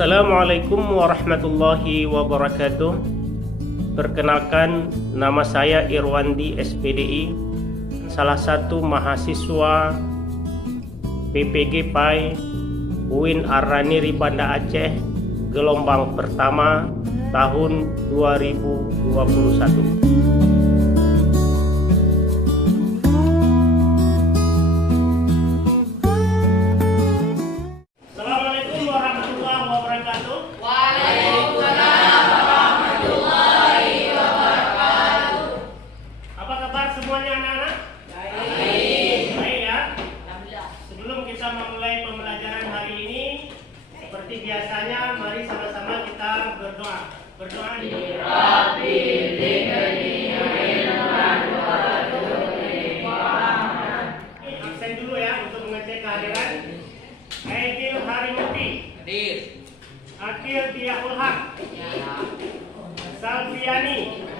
Assalamualaikum warahmatullahi wabarakatuh. Perkenalkan, nama saya Irwandi SPDI, salah satu mahasiswa PPG PAI UIN Ar-Raniri Banda Aceh, gelombang pertama tahun 2021. Semuanya anak-anak? Baik. Baik ya. Sebelum kita memulai pembelajaran hari ini, seperti biasanya, mari sama-sama kita berdoa. Berdoa di Rabbi absen dulu ya untuk mengecek kehadiran. Aidil Harimurti. Hadir. Akil Tiaul Haq. Salviani.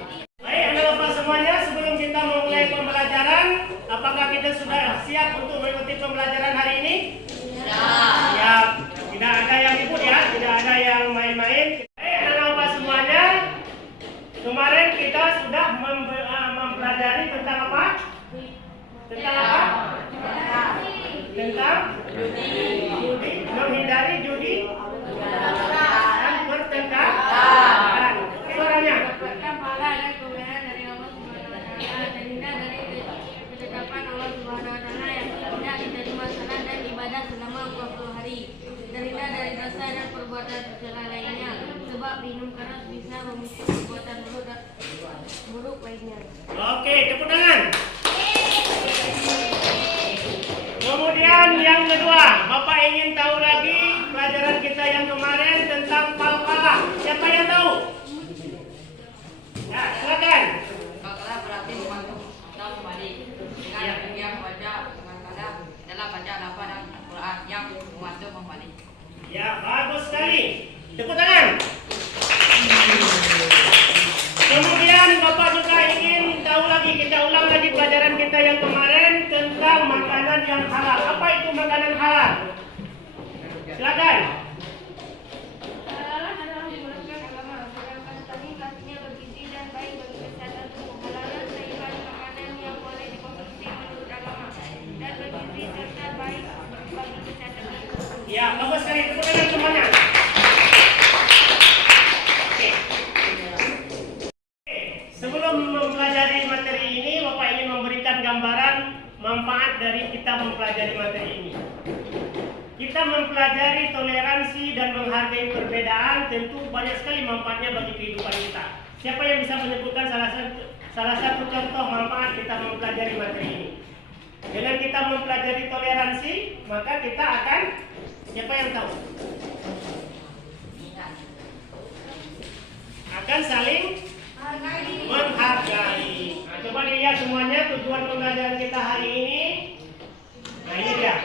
Baik, anak bapak semuanya, sebelum kita memulai pembelajaran, apakah kita sudah siap untuk mengikuti pembelajaran hari ini? Siap. Tidak ada yang ribut ya, tidak ada yang main-main. Baik, anak bapak semuanya, kemarin kita sudah mempelajari tentang apa? Tentang apa? Tentang judi, menghindari judi dan pertengkaran. Suaranya. Terhindar dari dosa dan perbuatan tercela lainnya, sebab minum keras bisa memicu perbuatan buruk lainnya. Oke, tepuk tangan. Kemudian yang kedua, Bapak ingin tahu lagi pelajaran kita yang kemarin tentang pal-pala. Siapa yang tahu? Ya, silakan. Pal-pala berarti membantu kita kembali dengan yang baca dengan kata dalam baca lafaz dan Al-Quran yang membantu kembali. Ya, bagus sekali. Tepuk tangan. Kemudian Bapak juga ingin tahu lagi, kita ulang lagi pelajaran kita yang kemarin tentang makanan yang halal. Apa itu makanan halal? Silakan. Halal adalah menurutkan agama, sedangkan tadi pastinya bergizi dan baik bagi kesehatan tubuh. Halal sayuran makanan yang boleh dikonsumsi menurut agama dan bergizi serta baik bagi kesehatan tubuh. Ya, bagus sekali. Tepuk tangan semuanya. Oke. Sebelum mempelajari materi ini, Bapak ingin memberikan gambaran manfaat dari kita mempelajari materi ini. Kita mempelajari toleransi dan menghargai perbedaan, tentu banyak sekali manfaatnya bagi kehidupan kita. Siapa yang bisa menyebutkan salah satu contoh manfaat kita mempelajari materi ini? Dengan kita mempelajari toleransi, maka kita akan, siapa yang tahu? Akan saling menghargai. Nah, coba dilihat semuanya tujuan pembelajaran kita hari ini. Nah, ini dia.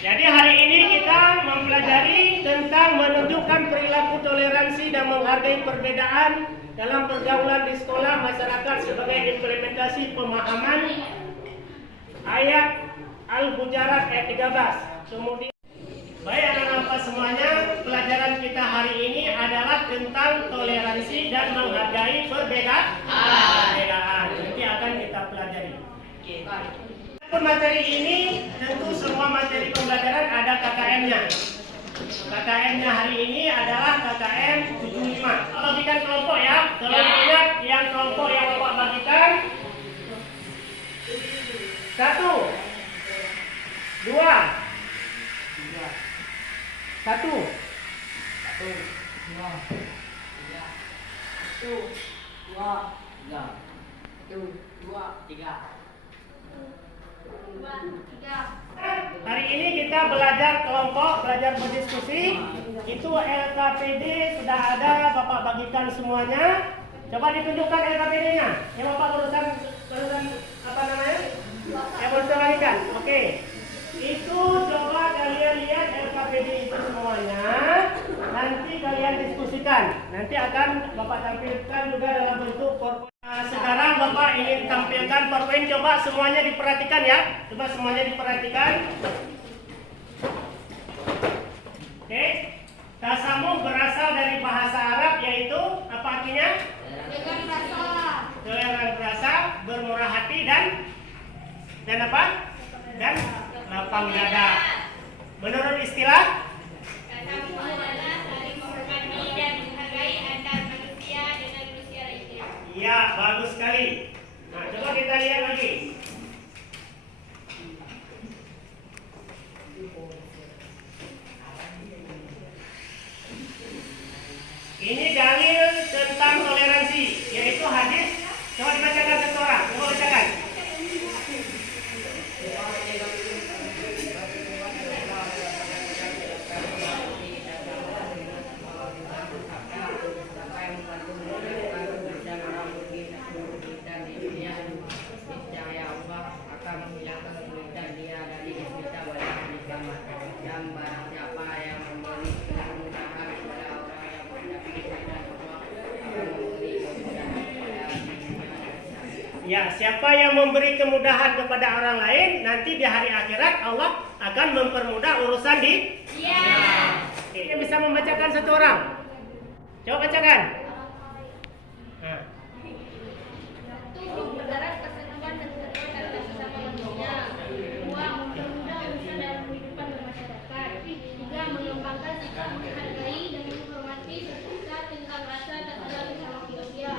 Jadi hari ini kita mempelajari tentang menunjukkan perilaku toleransi dan menghargai perbedaan dalam pergaulan di sekolah masyarakat sebagai implementasi pemahaman ayat Al-Hujurat ayat 13. Kemudian, baik anak-anak semuanya, pelajaran kita hari ini adalah tentang toleransi dan menghargai perbedaan. Nanti akan kita pelajari. Materi ini tentu semua materi pembelajaran ada KKM-nya. KKM-nya hari ini adalah KKM 75. Bagikan kelompok ya. Kalau dilihat yang kelompok yang Bapak bagikan 1, 2, 1, 3. Hari ini kita belajar kelompok, belajar berdiskusi. Itu LKPD sudah ada, Bapak bagikan semuanya. Coba ditunjukkan LKPD-nya. Yang Bapak barusan apa namanya? Yang barusan bagikan. Oke. Itu coba kalian lihat LKPD itu semuanya. Nanti kalian diskusikan. Nanti akan Bapak tampilkan juga dalam bentuk Sekarang Bapak ingin tampilkan PowerPoint. Coba semuanya diperhatikan ya. Coba semuanya diperhatikan. Oke. Tasamuh berasal dari bahasa Arab, yaitu apa artinya? Toleran rasa, bermurah hati dan apa? Dan lapang dada. Menurut istilah Tasamuh adalah saling menghormati dan menghargai antar manusia dengan manusia lainnya. iya, bagus sekali. Nah, coba kita lihat lagi. Ini dalil tentang toleransi, yaitu hadis. Coba dibacakan satu orang. Coba bacakan. Ya, siapa yang memberi kemudahan kepada orang lain, nanti di hari akhirat Allah akan mempermudah urusan di. Oke, bisa membacakan satu orang. Coba bacakan. Nah. Satu, mempererat persatuan dan kesatuan antara sesama manusia. Dua, mempermudah urusan dalam kehidupan bermasyarakat. Tiga, mengembangkan sikap menghargai dan menghormati serta tentang rasa dan dalam bersama manusia.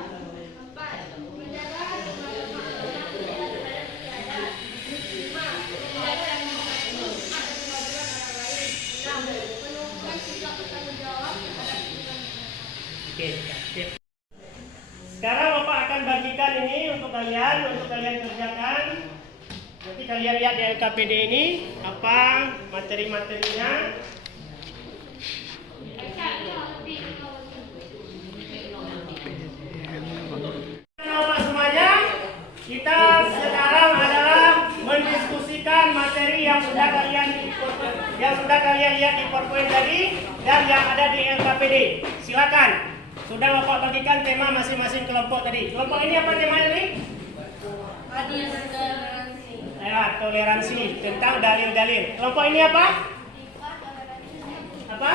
Empat, menjaga kemampuan manusia terhadap istiadat. Lima, menjaga menghormati hak dan kemajuan orang lain. Enam, menumbuhkan sikap bertanggung jawab terhadap lingkungan. Oke, sip. Sekarang Bapak akan bagikan ini untuk kalian kerjakan. Nanti kalian lihat di LKPD ini apa materi-materinya. Bapak semuanya, kita sekarang adalah mendiskusikan materi yang sudah kalian lihat di PowerPoint tadi dan yang ada di LKPD. Silakan. Sudah Bapak bagikan tema masing-masing kelompok tadi. Kelompok ini apa temanya nih? Ya, toleransi tentang dalil-dalil. Kelompok ini apa? Apa?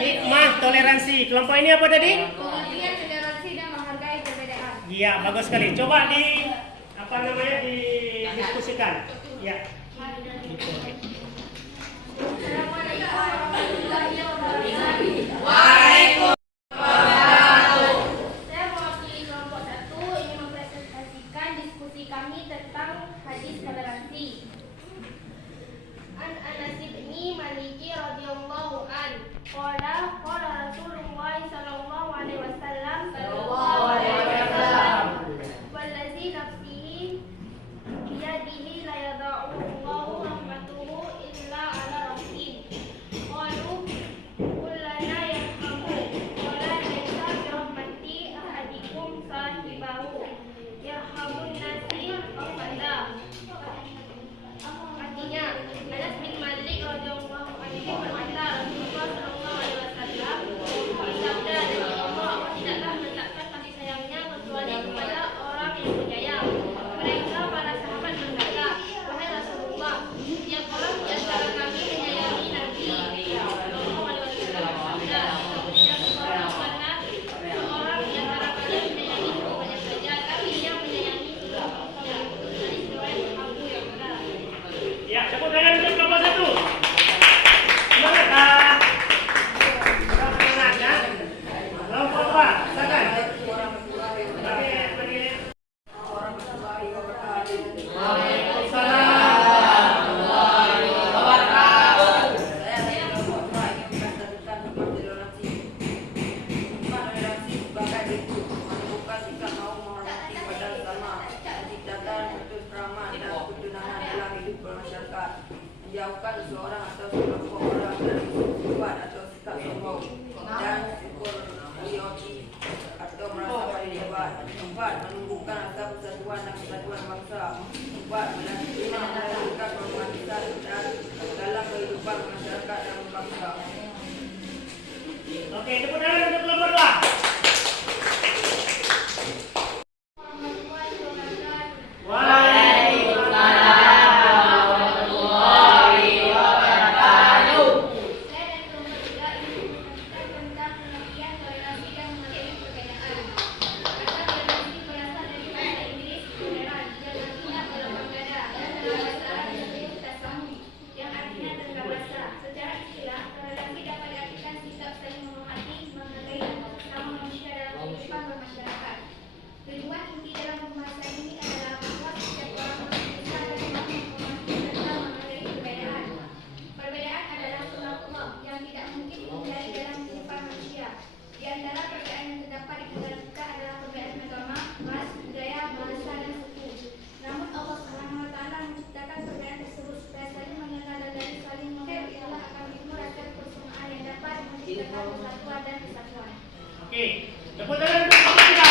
Hikmah toleransi. Kelompok ini apa tadi? Pengertian toleransi dan menghargai perbedaan. Iya, bagus sekali. Coba didiskusikan. Ya. Saya mewakili kelompok 1 ingin mempresentasikan diskusi kami tentang hadis toleransi. An Anas bin Malik radhiyallahu an qala qala Rasulullah sallallahu alaihi wasallam wallazi nafsihi biyadihi la yada'u Allahu rahmatuhu illa ala rahim. Qalu kullana yarhamu wala laysa bi rahmati ahadikum sahibahu yarhamun nasi afala. Artinya, Anas bin Malik radhiyallahu anhu berkata, Rasulullah sallallahu alaihi wasallam bersabda, demi Allah, Allah tidaklah meletakkan kasih sayangnya kecuali kepada orang yang berjaya. Mereka para sahabat berkata, wahai Rasulullah, setiap orang di antara kami menyayangi Nabi sallallahu alaihi wasallam bersabda, tidak seorang karena seorang di antara kalian menyayangi semuanya saja, tapi yang menyayangi semuanya. Hadis riwayat Abu yang benar. Ya, tepuk tangan untuk kelompok 1. Semangat. Semangat ya. Kelompok 2, silakan. Menjauhkan seseorang atau sekelompok orang dari sifat atau sikap sombong dan syukur rioti atau merasa paling hebat. 4. Menumbuhkan rasa persatuan dan kesatuan bangsa. 4. Melanjutkan romantisan dan dalam kehidupan masyarakat dan bangsa. Oke, tepuk tangan untuk kelompok 2. menjaga persatuan dan kesatuan. Oke, tepuk tangan untuk kita.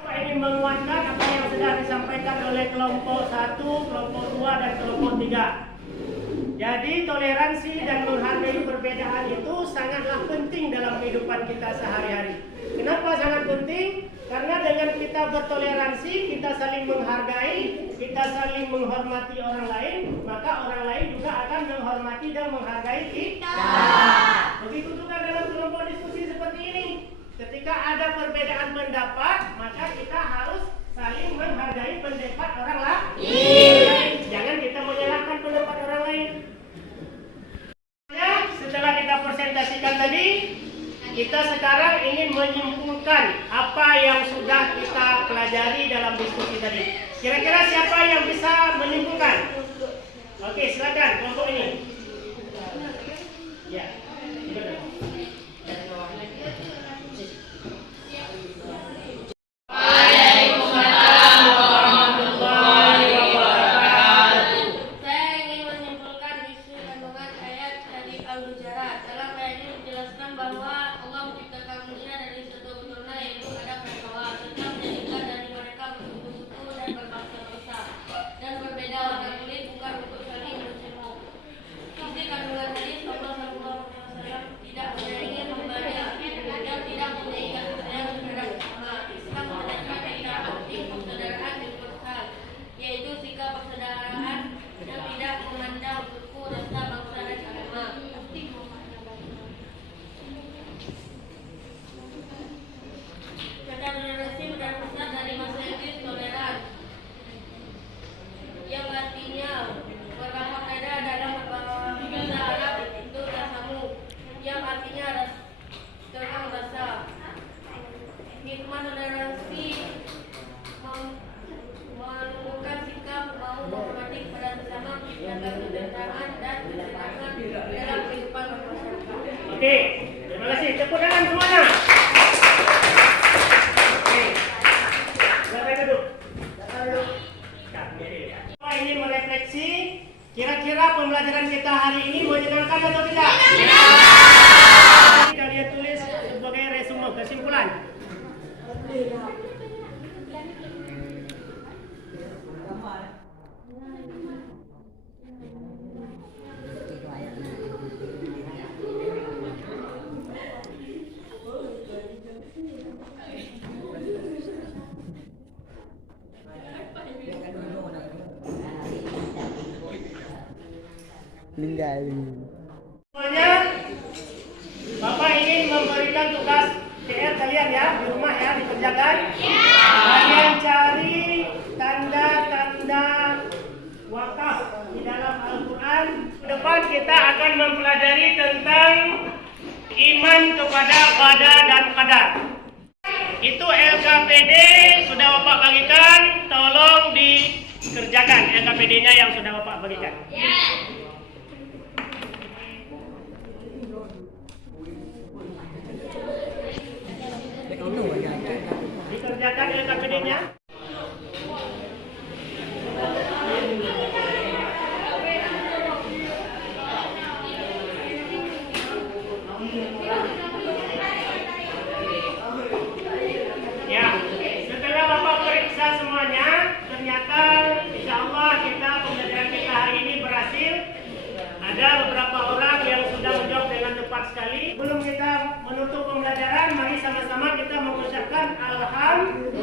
Saya ingin menguatkan apa yang sudah disampaikan oleh kelompok 1, kelompok 2, dan kelompok 3. Jadi toleransi dan menghargai perbedaan itu sangatlah penting dalam kehidupan kita sehari-hari. Kenapa sangat penting? Karena dengan kita bertoleransi, kita saling menghargai, kita saling menghormati orang lain, maka orang lain juga akan menghormati dan menghargai kita. Begitu juga dalam kelompok diskusi seperti ini. Ketika ada perbedaan pendapat, maka kita harus saling menghargai pendapat orang lain. Jangan kita menyalahkan pendapat orang lain. Setelah kita presentasikan tadi, kita sekarang ingin menyimpulkan apa yang sudah kita pelajari dalam diskusi tadi. Kira-kira siapa yang bisa menyimpulkan? Oke, silakan kelompok ini. Ya. Oke, terima kasih. Tepuk tangan semuanya. Oke, silakan duduk. Kita ini merefleksi. Kira-kira pembelajaran kita hari ini menyenangkan atau tidak? Kalian tulis sebagai resume kesimpulan. Semuanya, Bapak ingin memberikan tugas PR kalian ya, di rumah ya, dikerjakan. Kalian cari tanda-tanda wakaf di dalam Al-Quran. Depan kita akan mempelajari tentang iman kepada qada dan qadar. Itu LKPD sudah Bapak bagikan, tolong dikerjakan LKPD-nya yang sudah Bapak bagikan. Dikerjakan LKPD-nya. Ya, setelah Bapak periksa semuanya, ternyata insya Allah pembelajaran kita hari ini berhasil. Ada beberapa orang yang sudah menjawab dengan tepat sekali. Sebelum kita menutup pembelajaran, mari sama-sama kita mengucapkan alhamdulillah.